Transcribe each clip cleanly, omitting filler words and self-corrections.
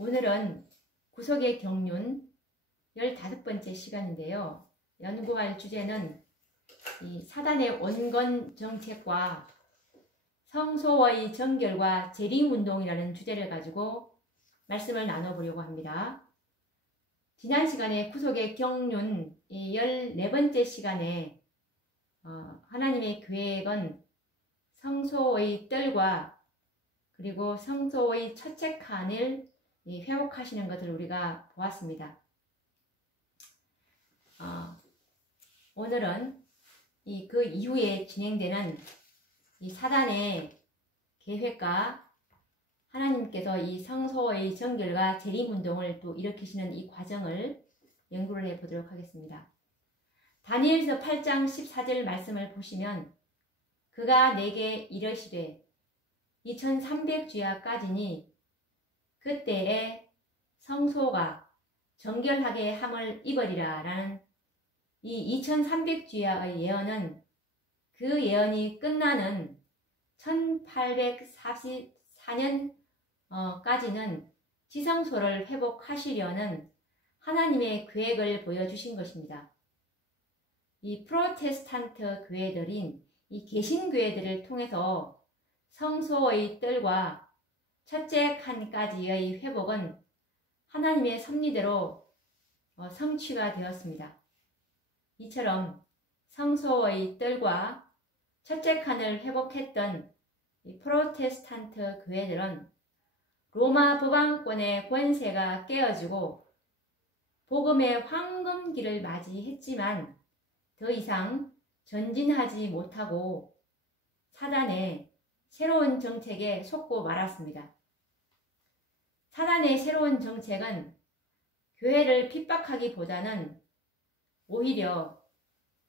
오늘은 구속의 경륜 15번째 시간인데요. 연구할 주제는 이 사단의 온건 정책과 성소의 정결과 재림운동이라는 주제를 가지고 말씀을 나눠보려고 합니다. 지난 시간에 구속의 경륜 14번째 시간에 하나님의 계획은 성소의 뜰과 그리고 성소의 첫째 칸을 회복하시는 것을 우리가 보았습니다. 오늘은 그 이후에 진행되는 이 사단의 계획과 하나님께서 이 성소의 정결과 재림운동을 또 일으키시는 이 과정을 연구를 해보도록 하겠습니다. 다니엘서 8장 14절 말씀을 보시면 그가 내게 이르시되 2300주야까지니 그때에 성소가 정결하게 함을 입으리라 라는 이 2300주야의 예언은 그 예언이 끝나는 1844년까지는 지성소를 회복하시려는 하나님의 계획을 보여주신 것입니다. 이 프로테스탄트 교회들인 이 개신교회들을 통해서 성소의 뜰과 첫째 칸까지의 회복은 하나님의 섭리대로 성취가 되었습니다. 이처럼 성소의 뜰과 첫째 칸을 회복했던 이 프로테스탄트 교회들은 로마 법왕권의 권세가 깨어지고 복음의 황금기를 맞이했지만 더 이상 전진하지 못하고 사단의 새로운 정책에 속고 말았습니다. 사단의 새로운 정책은 교회를 핍박하기보다는 오히려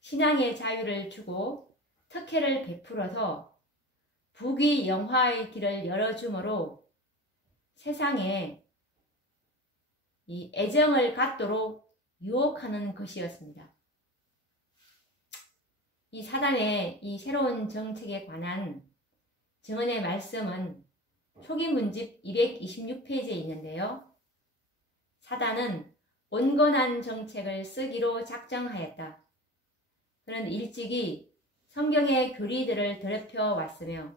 신앙의 자유를 주고 특혜를 베풀어서 부귀영화의 길을 열어주므로 세상에 이 애정을 갖도록 유혹하는 것이었습니다. 이 사단의 이 새로운 정책에 관한 증언의 말씀은 초기 문집 226페이지에 있는데요. 사단은 온건한 정책을 쓰기로 작정하였다. 그는 일찍이 성경의 교리들을 더럽혀 왔으며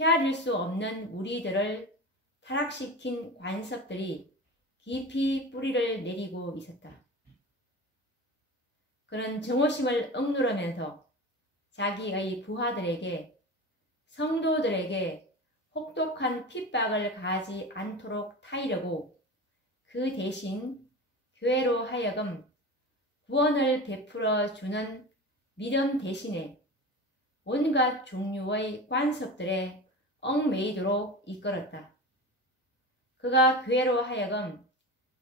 헤아릴 수 없는 무리들을 타락시킨 관습들이 깊이 뿌리를 내리고 있었다. 그는 정오심을 억누르면서 자기의 부하들에게 성도들에게 혹독한 핍박을 가하지 않도록 타이려고 그 대신 교회로 하여금 구원을 베풀어 주는 믿음 대신에 온갖 종류의 관습들에 얽매이도록 이끌었다. 그가 교회로 하여금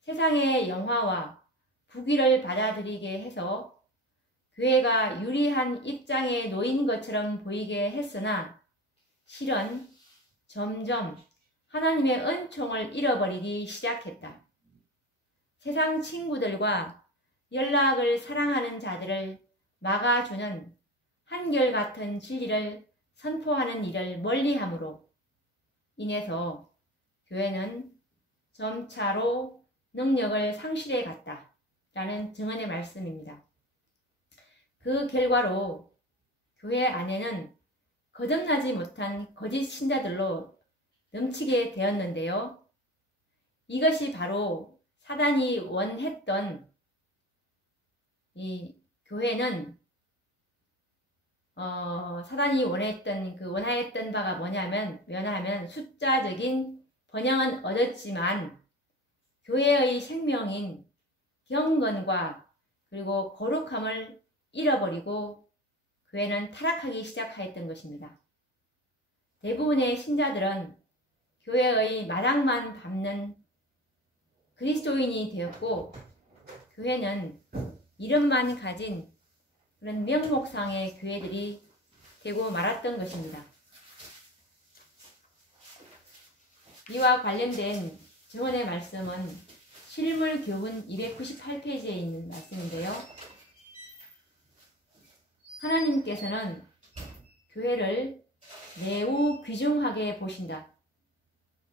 세상의 영화와 부귀를 받아들이게 해서 교회가 유리한 입장에 놓인 것처럼 보이게 했으나 실은 점점 하나님의 은총을 잃어버리기 시작했다. 세상 친구들과 연락을 사랑하는 자들을 막아주는 한결같은 진리를 선포하는 일을 멀리함으로 인해서 교회는 점차로 능력을 상실해 갔다 라는 증언의 말씀입니다. 그 결과로 교회 안에는 거듭나지 못한 거짓 신자들로 넘치게 되었는데요. 이것이 바로 사단이 원했던 이 교회는 사단이 원하였던 바가 뭐냐면 숫자적인 번영은 얻었지만 교회의 생명인 경건과 그리고 거룩함을 잃어버리고 교회는 타락하기 시작하였던 것입니다. 대부분의 신자들은 교회의 마당만 밟는 그리스도인이 되었고 교회는 이름만 가진 그런 명목상의 교회들이 되고 말았던 것입니다. 이와 관련된 증언의 말씀은 실물교훈 298페이지에 있는 말씀인데요. 하나님께서는 교회를 매우 귀중하게 보신다.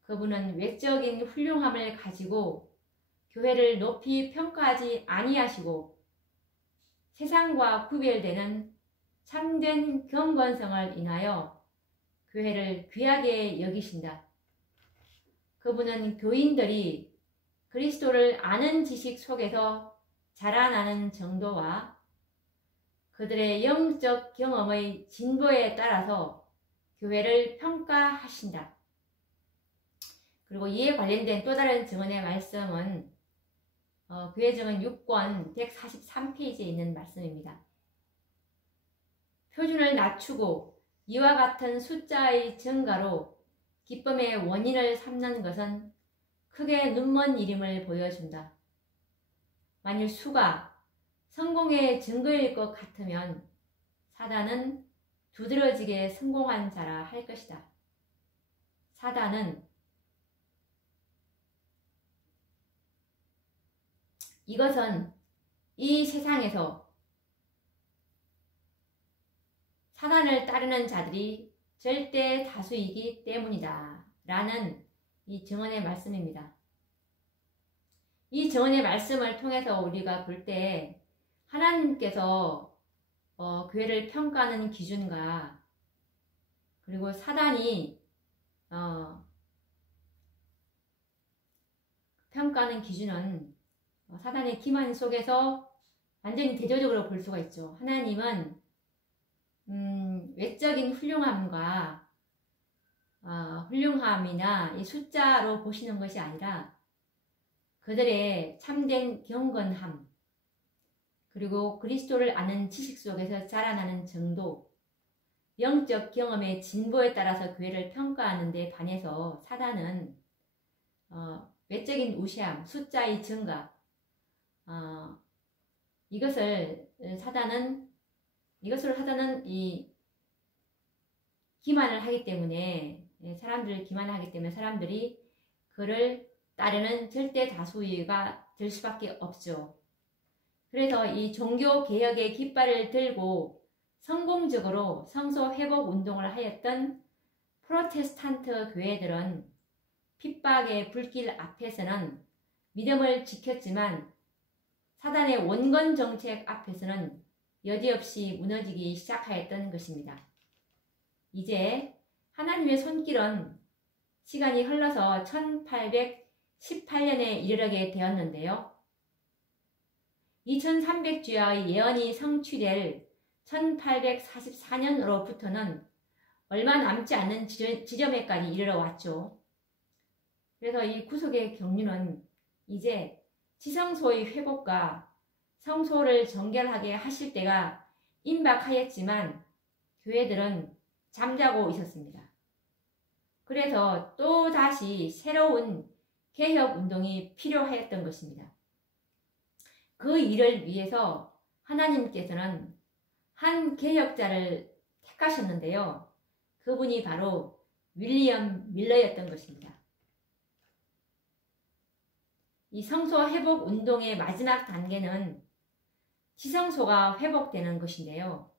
그분은 외적인 훌륭함을 가지고 교회를 높이 평가하지 아니하시고 세상과 구별되는 참된 경건성을 인하여 교회를 귀하게 여기신다. 그분은 교인들이 그리스도를 아는 지식 속에서 자라나는 정도와 그들의 영적 경험의 진보에 따라서 교회를 평가하신다. 그리고 이에 관련된 또 다른 증언의 말씀은 교회 증언 6권 143페이지에 있는 말씀입니다. 표준을 낮추고 이와 같은 숫자의 증가로 기쁨의 원인을 삼는 것은 크게 눈먼 일임을 보여준다. 만일 수가 성공의 증거일 것 같으면 사단은 두드러지게 성공한 자라 할 것이다. 사단은 이것은 이 세상에서 사단을 따르는 자들이 절대 다수이기 때문이다. 라는 이 증언의 말씀입니다. 이 증언의 말씀을 통해서 우리가 볼 때 하나님께서 교회를 평가하는 기준과 그리고 사단이 평가하는 기준은 사단의 기만 속에서 완전히 대조적으로 볼 수가 있죠. 하나님은 외적인 훌륭함과 훌륭함이나 이 숫자로 보시는 것이 아니라 그들의 참된 경건함 그리고 그리스도를 아는 지식 속에서 자라나는 정도, 영적 경험의 진보에 따라서 교회를 평가하는 데 반해서 사단은 외적인 우시함, 숫자의 증가 이것으로 사단은 이 기만을 하기 때문에 사람들을 기만하기 때문에 사람들이 그를 따르는 절대 다수가 될 수밖에 없죠. 그래서 이 종교 개혁의 깃발을 들고 성공적으로 성소 회복 운동을 하였던 프로테스탄트 교회들은 핍박의 불길 앞에서는 믿음을 지켰지만 사단의 원건 정책 앞에서는 여지없이 무너지기 시작하였던 것입니다. 이제 하나님의 손길은 시간이 흘러서 1818년에 이르게 되었는데요. 2300주야의 예언이 성취될 1844년으로부터는 얼마 남지 않는 지점에까지 이르러 왔죠. 그래서 이 구속의 경륜은 이제 지성소의 회복과 성소를 정결하게 하실 때가 임박하였지만 교회들은 잠자고 있었습니다. 그래서 또 다시 새로운 개혁 운동이 필요하였던 것입니다. 그 일을 위해서 하나님께서는 한 개혁자를 택하셨는데요. 그분이 바로 윌리엄 밀러였던 것입니다. 이 성소 회복 운동의 마지막 단계는 지성소가 회복되는 것인데요.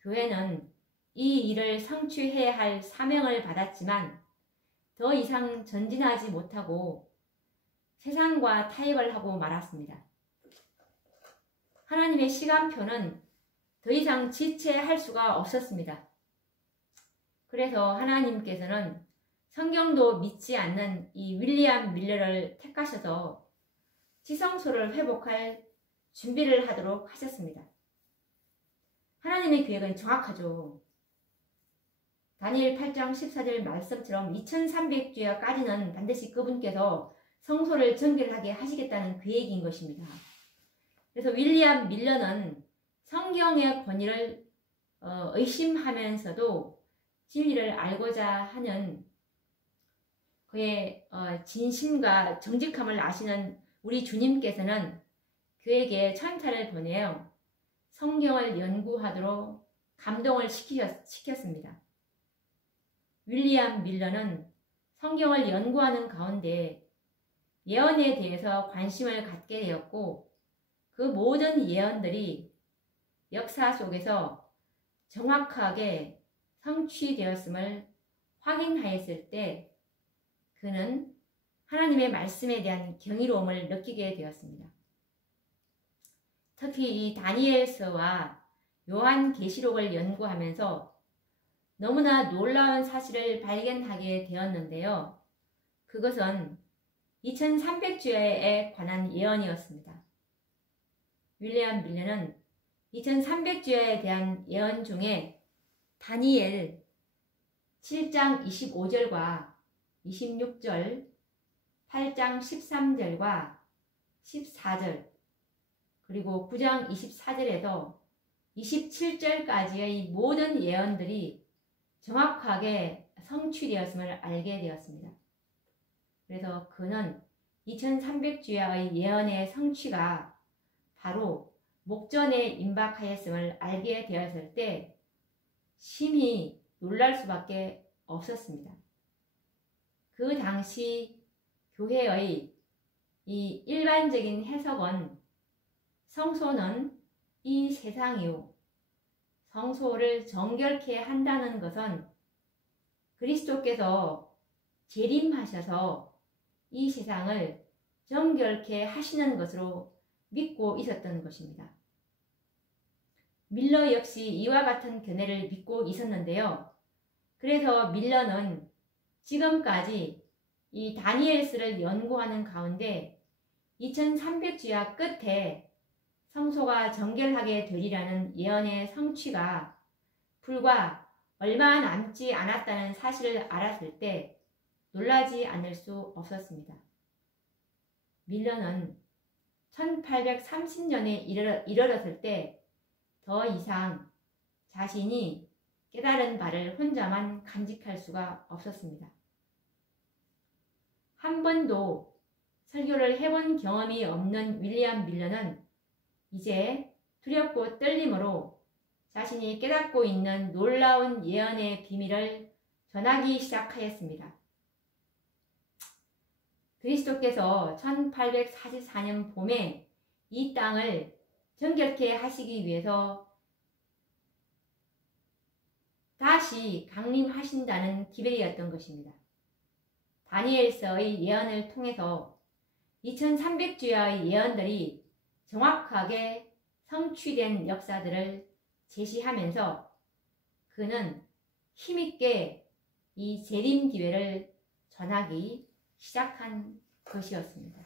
교회는 이 일을 성취해야 할 사명을 받았지만 더 이상 전진하지 못하고 세상과 타협을 하고 말았습니다. 하나님의 시간표는 더 이상 지체할 수가 없었습니다. 그래서 하나님께서는 성경도 믿지 않는 이 윌리엄 밀러를 택하셔서 지성소를 회복할 준비를 하도록 하셨습니다. 하나님의 계획은 정확하죠. 다니엘 8장 14절 말씀처럼 2300주야까지는 반드시 그분께서 성소를 정결하게 하시겠다는 계획인 것입니다. 그래서 윌리엄 밀러는 성경의 권위를 의심하면서도 진리를 알고자 하는 그의 진심과 정직함을 아시는 우리 주님께서는 그에게 천사를 보내어 성경을 연구하도록 감동을 시켰습니다. 윌리엄 밀러는 성경을 연구하는 가운데 예언에 대해서 관심을 갖게 되었고 그 모든 예언들이 역사 속에서 정확하게 성취되었음을 확인하였을 때 그는 하나님의 말씀에 대한 경이로움을 느끼게 되었습니다. 특히 이 다니엘서와 요한계시록을 연구하면서 너무나 놀라운 사실을 발견하게 되었는데요. 그것은 2300주야에 관한 예언이었습니다. 윌리엄 밀러는 2300주야에 대한 예언 중에 다니엘 7장 25절과 26절, 8장 13절과 14절, 그리고 9장 24절에서 27절까지의 모든 예언들이 정확하게 성취되었음을 알게 되었습니다. 그래서 그는 2300주야의 예언의 성취가 바로 목전에 임박하였음을 알게 되었을 때 심히 놀랄 수밖에 없었습니다. 그 당시 교회의 이 일반적인 해석은 성소는 이 세상이요, 성소를 정결케 한다는 것은 그리스도께서 재림하셔서 이 세상을 정결케 하시는 것으로 믿고 있었던 것입니다. 밀러 역시 이와 같은 견해를 믿고 있었는데요. 그래서 밀러는 지금까지 이 다니엘서를 연구하는 가운데 2300주야 끝에 성소가 정결하게 되리라는 예언의 성취가 불과 얼마 남지 않았다는 사실을 알았을 때 놀라지 않을 수 없었습니다. 밀러는 1830년에 이르렀을 때 더 이상 자신이 깨달은 바를 혼자만 간직할 수가 없었습니다. 한 번도 설교를 해본 경험이 없는 윌리엄 밀러는 이제 두렵고 떨림으로 자신이 깨닫고 있는 놀라운 예언의 비밀을 전하기 시작하였습니다. 그리스도께서 1844년 봄에 이 땅을 정결케 하시기 위해서 다시 강림하신다는 기별이었던 것입니다. 다니엘서의 예언을 통해서 2300주야의 예언들이 정확하게 성취된 역사들을 제시하면서 그는 힘있게 이 재림 기회를 전하기 시작한 것이었습니다.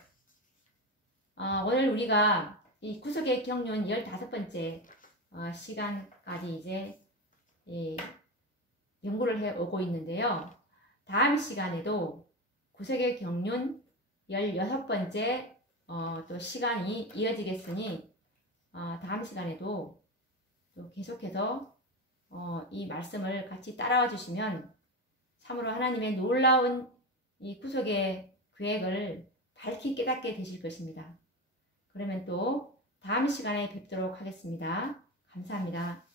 오늘 우리가 이 구속의 경륜 15번째 시간까지 이제 연구를 해오고 있는데요. 다음 시간에도 구속의 경륜 16번째 또 시간이 이어지겠으니 다음 시간에도 또 계속해서 이 말씀을 같이 따라와 주시면 참으로 하나님의 놀라운 이 구속의 계획을 밝히 깨닫게 되실 것입니다. 그러면 또 다음 시간에 뵙도록 하겠습니다. 감사합니다.